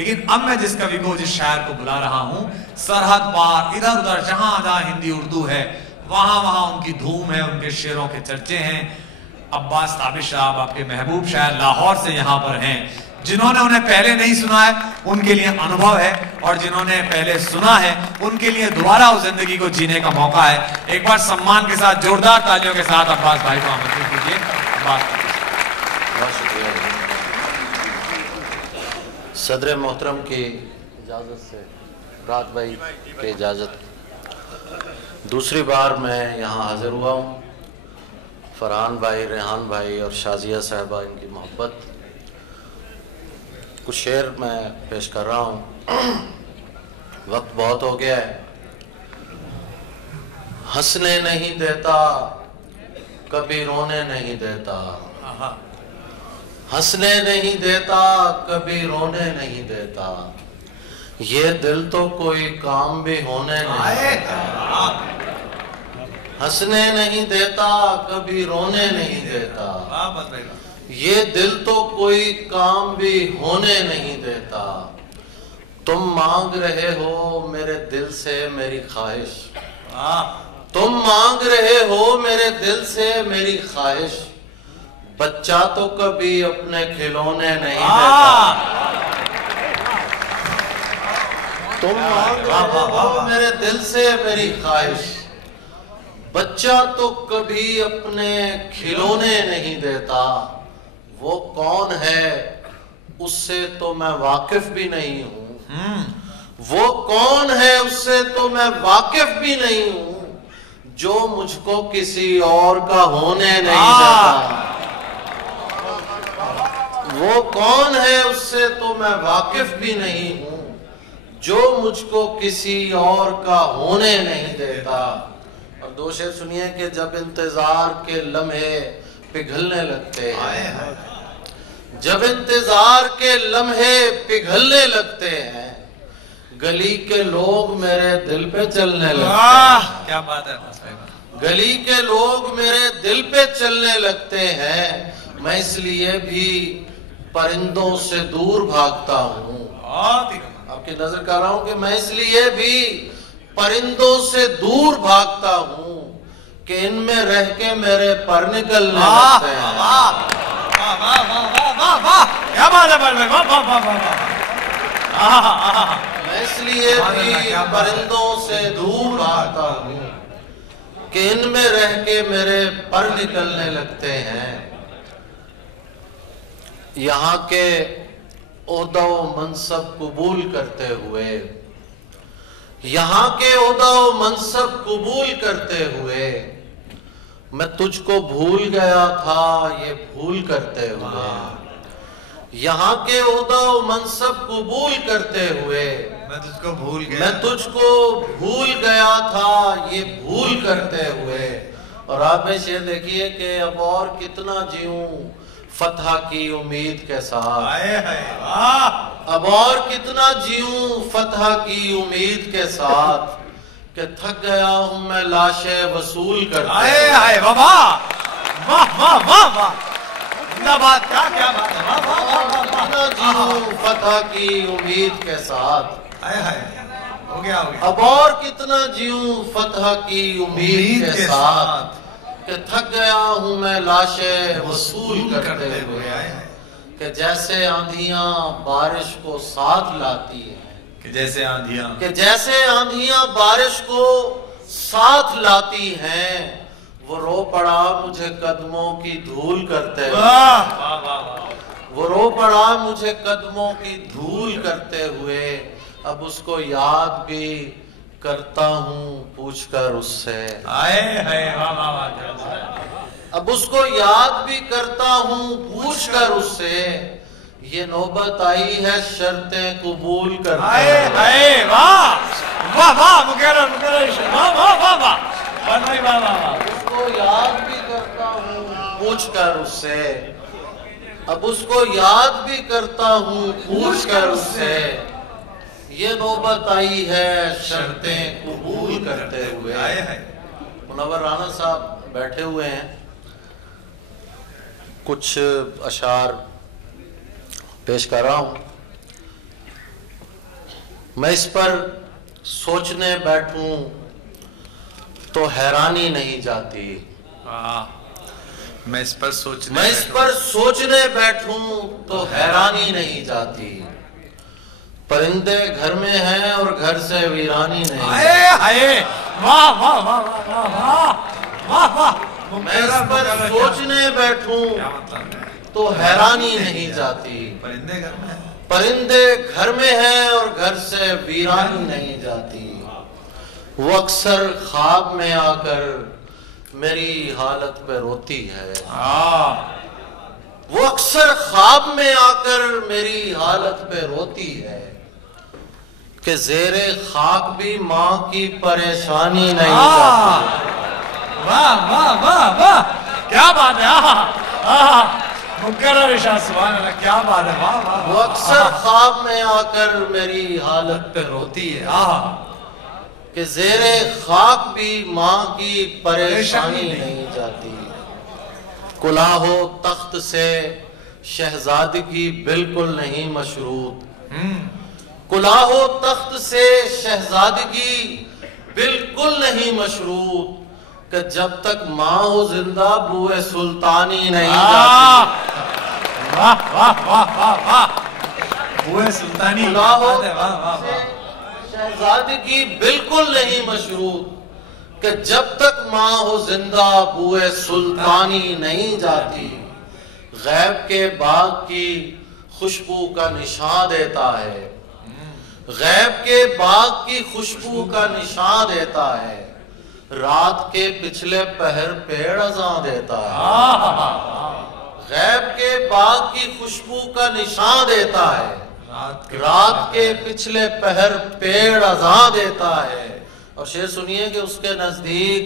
लेकिन अब मैं जिस कवि को, जिस शायर को बुला रहा हूं, सरहद पार इधर उधर जहां जहां हिंदी उर्दू है वहां वहां उनकी धूम है, उनके शेरों के चर्चे हैं। अब्बास ताबिश साहब, आपके महबूब शायर, लाहौर से यहाँ पर हैं। जिन्होंने उन्हें पहले नहीं सुना है उनके लिए अनुभव है, और जिन्होंने पहले सुना है उनके लिए दोबारा उस जिंदगी को जीने का मौका है। एक बार सम्मान के साथ, जोरदार तालियों के साथ अब्बास भाई को आमंत्रित कीजिए। अब्बास, बहुत शुक्रिया। सदर मोहतरम की इजाज़त से, रात भाई की इजाज़त, दूसरी बार मैं यहाँ हाजिर हुआ हूँ। फरहान भाई, रेहान भाई और शाजिया साहबा, इनकी मोहब्बत, कुछ शेर मैं पेश कर रहा हूँ। वक्त बहुत हो गया है। हंसने नहीं देता, कभी रोने नहीं देता, हंसने नहीं देता, कभी रोने नहीं देता, ये दिल तो कोई काम भी होने नहीं देता। हंसने नहीं देता, कभी रोने नहीं देता, ये दिल तो कोई काम भी होने नहीं देता। तुम मांग रहे हो मेरे दिल से मेरी ख्वाहिश, तुम मांग रहे हो मेरे दिल से मेरी ख्वाहिश, बच्चा तो कभी अपने खिलौने नहीं देता। तुम मांग रहे हो मेरे दिल से मेरी ख्वाहिश, बच्चा तो कभी अपने खिलौने नहीं देता। वो कौन है उससे तो मैं वाकिफ भी नहीं हूँ, वो कौन है उससे तो मैं वाकिफ भी नहीं हूँ, जो मुझको किसी और का होने नहीं देता। वो कौन है उससे तो मैं वाकिफ भी नहीं हूँ, जो मुझको किसी और का होने नहीं देता। और दो शेर सुनिए कि जब इंतजार के लम्हे पिघलने लगते हैं, जब इंतजार के लम्हे पिघलने लगते हैं, गली के लोग मेरे दिल पे चलने लगते हैं। क्या बात है। गली के लोग मेरे दिल पे चलने लगते हैं, मैं इसलिए भी परिंदों से दूर भागता हूँ। आपकी नजर कर रहा हूँ कि मैं इसलिए भी परिंदों से दूर भागता हूँ कि इनमें रह के मेरे पर निकलने लगते हैं। क्या बात है। मैं इसलिए भी परिंदों से दूर भागता हूँ कि इनमें रह के मेरे पर निकलने लगते हैं। यहाँ के ओहदा मनसब कबूल करते हुए, यहाँ के ओहदा मनसब कबूल करते हुए, मैं तुझको भूल गया था ये भूल करते हुए। यहाँ के ओहदा मनसब कबूल करते हुए, मैं तुझको भूल गया, मैं तुझको भूल गया था ये भूल करते हुए। और आप में शेर देखिए कि अब और कितना जीऊं फतह की उम्मीद के साथ, अब और कितना जीऊं फतह की उम्मीद के साथ, कि थक गया हूं मैं लाशें वसूल करते। क्या बात है। कितना जीऊं फतह की उम्मीद के साथ, हो गया। अब और कितना जीऊं फतह की उम्मीद के साथ, कि थक गया हूं मैं लाशें वसूल करते हुए। कि जैसे आंधियां बारिश को साथ लाती है, कि जैसे आंधियां बारिश को साथ लाती हैं, वो रो पड़ा मुझे कदमों की धूल करते हुए। वो रो पड़ा मुझे कदमों की धूल करते हुए। अब उसको याद भी करता हूँ पूछकर उससे, अब उसको याद भी करता हूँ पूछकर उससे, ये नौबत आई है शर्तें कबूल करते हुए। उसको याद भी करता हूँ पूछकर उससे, अब उसको याद भी करता हूँ पूछकर उससे, ये नौबत आई है शर्तें कबूल करते हुए। मुनव्वर राना साहब बैठे हुए हैं, कुछ अशार पेश कर रहा हूं। मैं इस पर सोचने बैठूं तो हैरानी नहीं जाती। मैं इस पर सोचने बैठूं तो हैरानी नहीं जाती। परिंदे घर में हैं और घर से वीरानी नहीं। वाह वाह वाह वाह वाह वाह वाह। मैं इस पर सोचने बैठूं तो हैरानी नहीं जाती। परिंदे घर में हैं और घर से वीरानी नहीं जाती। वो अक्सर ख्वाब में आकर मेरी हालत पे रोती है। वो अक्सर ख्वाब में आकर मेरी हालत पे रोती है कि ज़ेरे खाक भी माँ की परेशानी नहीं जाती। वाह वाह वाह वाह, क्या बात है। सुभान अल्लाह, क्या बात है। वाह वाह। वो अक्सर ख्वाब में आकर मेरी हालत पे रोती है कि ज़ेरे खाक भी माँ की परेशानी नहीं जाती। कुलाहो तख्त से शहजादगी बिल्कुल नहीं मशरूत। कुलाहो तख्त से शहजादगी बिल्कुल नहीं मशरूत कि जब तक माँ हो जिंदा बुए सुल्तानी नहीं जाती। वाह वाह वाह वाह वाह, बुए सुल्तानी। कुलाहो शहजादगी बिल्कुल नहीं मशरूत कि जब तक माँ हो जिंदा बुए सुल्तानी नहीं जाती। गैब के बाग की खुशबू का निशान देता है। गैब के बाग की खुशबू का निशान देता है। रात के पिछले पहर पेड़ अज़ां देता है। गैब के बाग की खुशबू का निशान देता है। रात के पिछले पहर पेड़ अज़ां देता है। और शेर सुनिए कि उसके नजदीक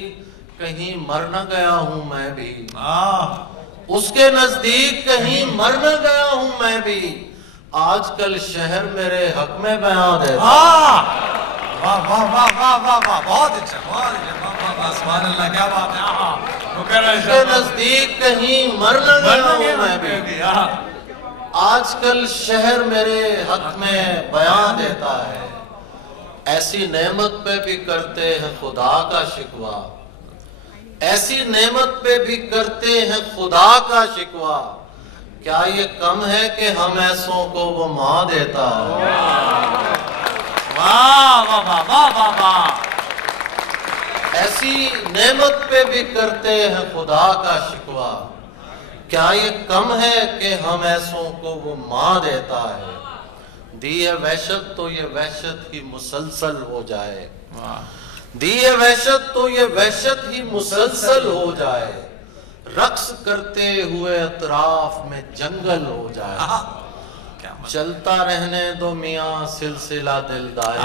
कहीं मर न गया हूं मैं भी। उसके नजदीक कहीं मर न गया हूं मैं भी। आजकल शहर मेरे हक में बयान देता। वाह वाह वाह वाह वाह वाह, बहुत अच्छा, बहुत अच्छा। सुभान अल्लाह, क्या बात है। उसके नजदीक कहीं मर न गया हूं मैं भी। आजकल शहर मेरे हक में बयान देता है। ऐसी नेमत पे भी करते हैं खुदा का शिकवा। ऐसी नेमत पे भी करते हैं खुदा का शिकवा। क्या ये कम है कि हम ऐसों को वो माँ देता है। वाह वाह वाह वाह वाह वाह। ऐसी नेमत पे भी करते हैं खुदा का शिकवा। क्या ये कम है कि हम ऐसों को वो माँ देता है। दी है वहशत तो ये वहशत ही मुसलसल हो जाए। दी है वहशत तो ये वहशत ही मुसलसल हो जाए। रक्स करते हुए अतराफ में जंगल हो जाए। चलता रहने दो मियाँ सिलसिला दिलदारी।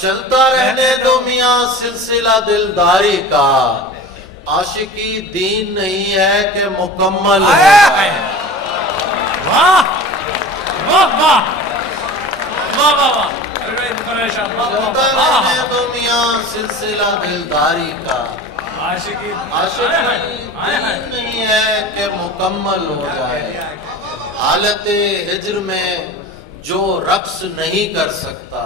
चलता रहने दो मियाँ सिलसिला दिलदारी का। आशिकी दीन नहीं है कि मुकम्मल हो जाए। चलता रहने दो मियाँ सिलसिला दिलदारी का। आशिकी नहीं है कि मुकम्मल हो जाए। हालत हिज्र में जो रक्स नहीं कर सकता।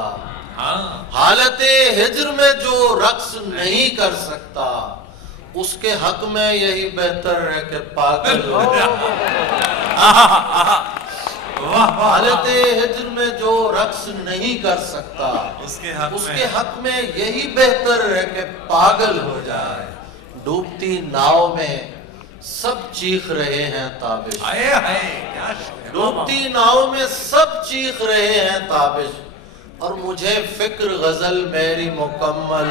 हालत हिज्र में जो रक्स नहीं कर सकता उसके हक में यही बेहतर है कि पागल हो जाए। हालत हिज्र में जो रक्स नहीं कर सकता उसके हक में यही बेहतर है कि पागल हो जाए। डूबती नाव में सब चीख रहे हैं ताबिश। डूबती नाव में सब चीख रहे हैं ताबिश। और मुझे फिक्र गजल मेरी मुकम्मल।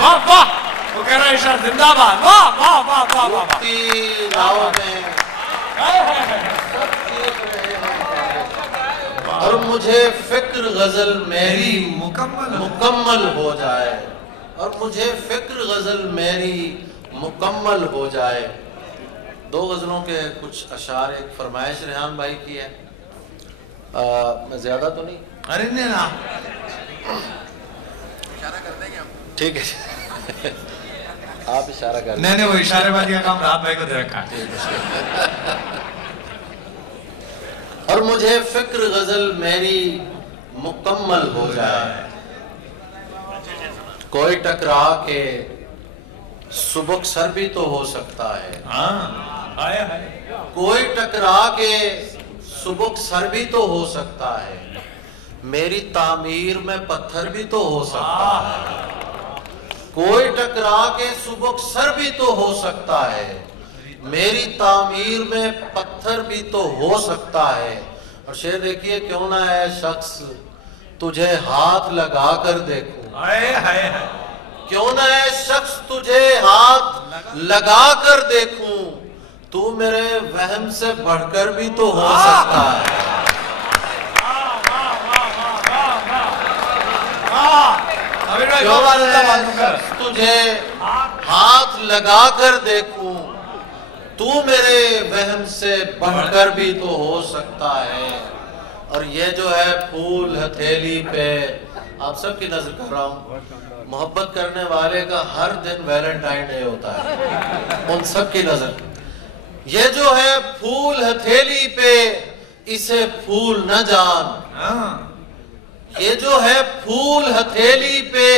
वाह वाह, वो कह रहा है जिंदाबाद। वाह वाह वाह वाह वाह। डूबती नाव में सब चीख रहे हैं और मुझे फिक्र गजल मेरी मुकम्मल हो जाए। और मुझे फिक्र गजल मेरी मुकम्मल हो जाए। दो गजलों के कुछ अशार, एक फरमाइश रेहान भाई की है। मैं ज्यादा तो नहीं। अरे नहीं ना, इशारा करते हैं ठीक है। आप इशारा कर। नहीं वो इशारेबाजी का काम रात भाई को दे रखा है। और मुझे फिक्र गजल मेरी मुकम्मल हो जाए। कोई टकरा के सुबक सर भी तो हो सकता है। कोई टकरा के सुबक सर भी तो हो सकता है। मेरी तामीर में पत्थर भी तो हो सकता है। कोई टकरा के सुबक सर भी तो हो सकता है। मेरी तामीर में पत्थर भी तो हो सकता है। और शेर देखिए, क्यों ना है शख्स तुझे हाथ लगा कर देखूं। क्यों ना है शख्स तुझे हाथ लगा कर देखूं। तू मेरे वहम से बढ़कर भी तो हो सकता है। तुझे हाथ लगा कर देखूं, तू मेरे वहम से बढ़कर भी तो हो सकता है। और ये जो है फूल हथेली पे, आप सबकी नजर कर रहा हूं, मोहब्बत करने वाले का हर दिन वैलेंटाइन डे होता है, उन सब की नजर। ये जो है फूल हथेली पे, इसे फूल न जान। ये जो है फूल हथेली पे,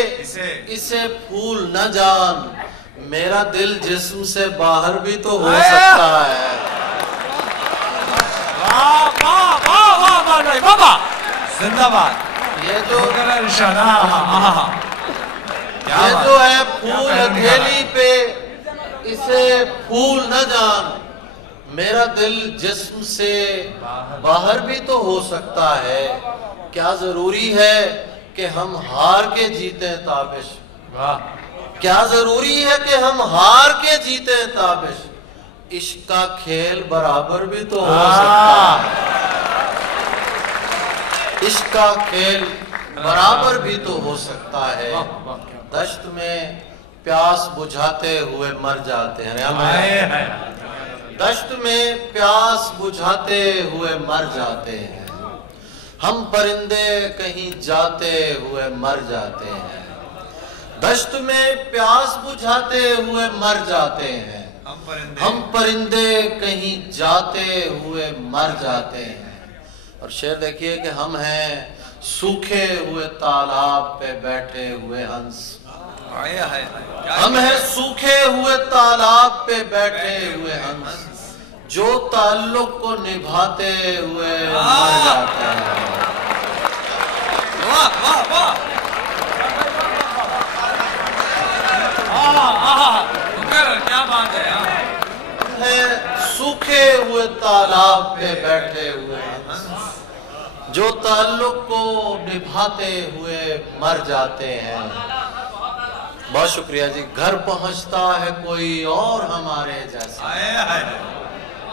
इसे फूल न जान। मेरा दिल जिस्म से बाहर भी तो हो सकता है। वाह वाह वाह वाह वाह बाबा, जिंदाबाद। ये जो है फूल हथेली पे, इसे फूल न जान। मेरा दिल जिस्म से बाहर भी तो हो सकता है। क्या जरूरी है कि हम हार के जीते ताबिश। क्या जरूरी है कि हम हार के जीते ताबिश। इश्क का खेल बराबर भी तो हो सकता है। इश्क का खेल बराबर भी तो हो सकता है। दश्त में प्यास बुझाते हुए मर जाते हैं। दश्त में प्यास बुझाते हुए मर जाते हैं। हम परिंदे कहीं जाते हुए मर जाते हैं। दश्त में प्यास बुझाते हुए मर जाते हैं। हम परिंदे कहीं जाते हुए मर जाते हैं। और शेर देखिए कि हम हैं सूखे हुए तालाब पे बैठे हुए हंस। हम हैं सूखे हुए तालाब पे बैठे हुए हंस, जो ताल्लुक को निभाते हुए मर जाते हैं। वाह वाह वाह, क्या बात है। सूखे हुए तालाब पे बैठे हुए हंस, जो ताल्लुक को निभाते हुए मर जाते हैं। बहुत शुक्रिया जी। घर पहुंचता है कोई और हमारे जैसा।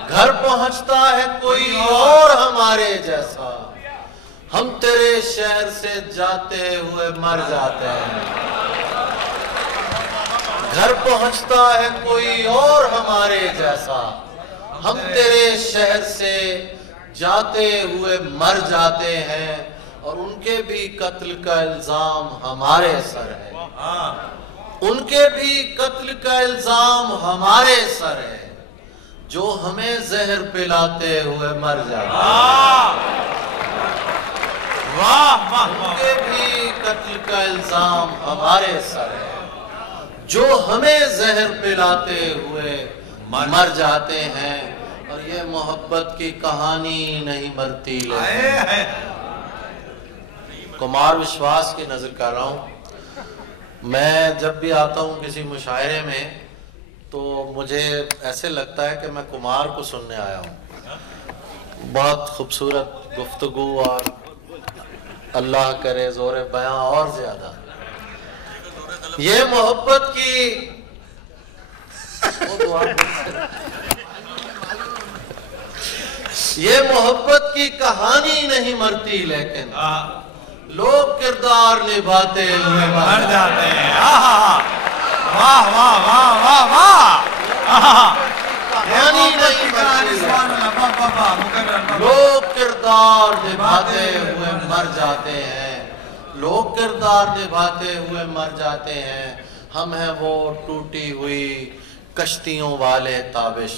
घर पहुंचता है कोई और हमारे जैसा। हम तेरे शहर से जाते हुए मर जाते हैं। घर पहुंचता है कोई और हमारे जैसा। हम तेरे शहर से जाते हुए मर जाते हैं। और उनके भी कत्ल का इल्जाम हमारे सर है। उनके भी कत्ल का इल्जाम हमारे सर है, जो हमें जहर पिलाते हुए मर जाते हैं। वाह वाह, उनके भी कत्ल का इल्जाम हमारे सर है, जो हमें जहर पिलाते हुए मर जाते हैं। और ये मोहब्बत की कहानी नहीं मरती। कुमार विश्वास की नजर कर रहा हूं। मैं जब भी आता हूं किसी मुशायरे में, तो मुझे ऐसे लगता है कि मैं कुमार को सुनने आया हूं। बहुत खूबसूरत गुफ्तगू, और अल्लाह करे जोरे बयां और ज्यादा। ये मोहब्बत की ये मोहब्बत की कहानी नहीं मरती, लेकिन लोग किरदार निभाते हुए मर जाते हैं। वाह वाह वाह वाह वाह, कहानी नहीं मरती, लोग किरदार निभाते हुए मर जाते हैं। लोग किरदार निभाते हुए मर जाते हैं। हम हैं वो टूटी हुई कश्तियों वाले ताबिश,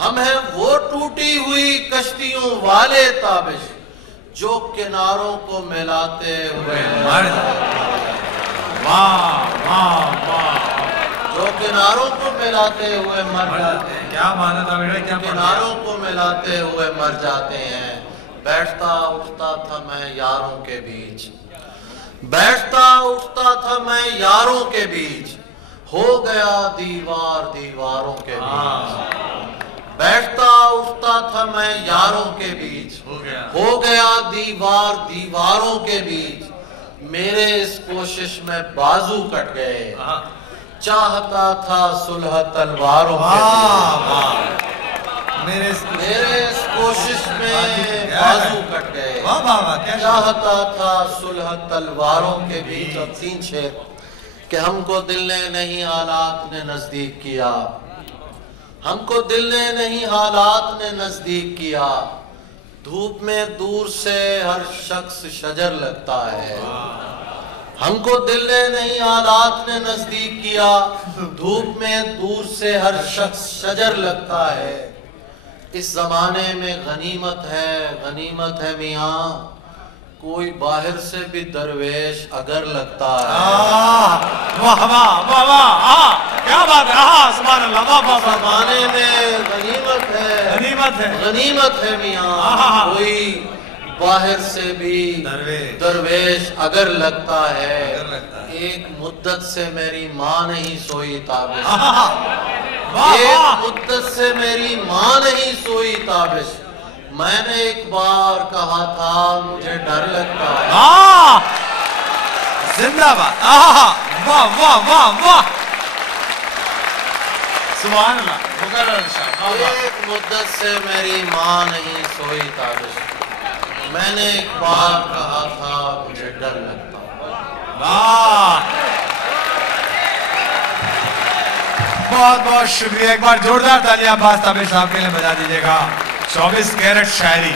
हम हैं वो टूटी हुई कश्तियों वाले ताबिश जो किनारों को मिलाते हुए मर वाह वाह वाह, जो किनारों को मिलाते हुए मर जाते हैं। क्या माना था बेटा, क्या किनारों को मिलाते हुए मर जाते हैं। बैठता उठता था मैं यारों के बीच, बैठता उठता था मैं यारों के बीच, हो गया दीवार दीवारों के बीच। बैठता उठता था मैं यारों के बीच, हो गया दीवार दीवारों के बीच। मेरे इस कोशिश में बाजू कट गए, चाहता था सुलह तलवारों के बीच। मेरे इस कोशिश में बाजू कट गए, चाहता था सुलह तलवारों के बीच। और 3 शेर कि हमको दिल ने नहीं हालात ने नजदीक किया, हमको दिल ने नहीं हालात ने नजदीक किया। धूप में दूर से हर शख्स शजर लगता है, हमको दिल ने नहीं हालात ने नजदीक किया। धूप में दूर से हर शख्स शजर लगता है। इस जमाने में गनीमत है मियाँ, कोई बाहर से भी दरवेश अगर लगता है। वाह वाह वाह वाह, क्या बात है, सुभान अल्लाह, वाह वाह। जमाने में गनीमत है मियाँ, कोई बाहर से भी दरवेश अगर लगता है। एक मुद्दत से मेरी माँ नहीं सोई ताबिश, एक मुद्दत से मेरी माँ नहीं सोई ताबिश। मैंने एक बार कहा था मुझे डर लगता है। जिंदाबाद, वाह वाह वाह वाह, सुभान अल्लाह। एक मुद्दत से मेरी माँ नहीं सोई ताबिश, मैंने एक बार कहा था मुझे डर लगता है। बहुत बहुत शुक्रिया, एक बार जोरदार तालियां अब्बास ताबिश साहब के लिए बजा दीजिएगा। 24 कैरेट शायरी।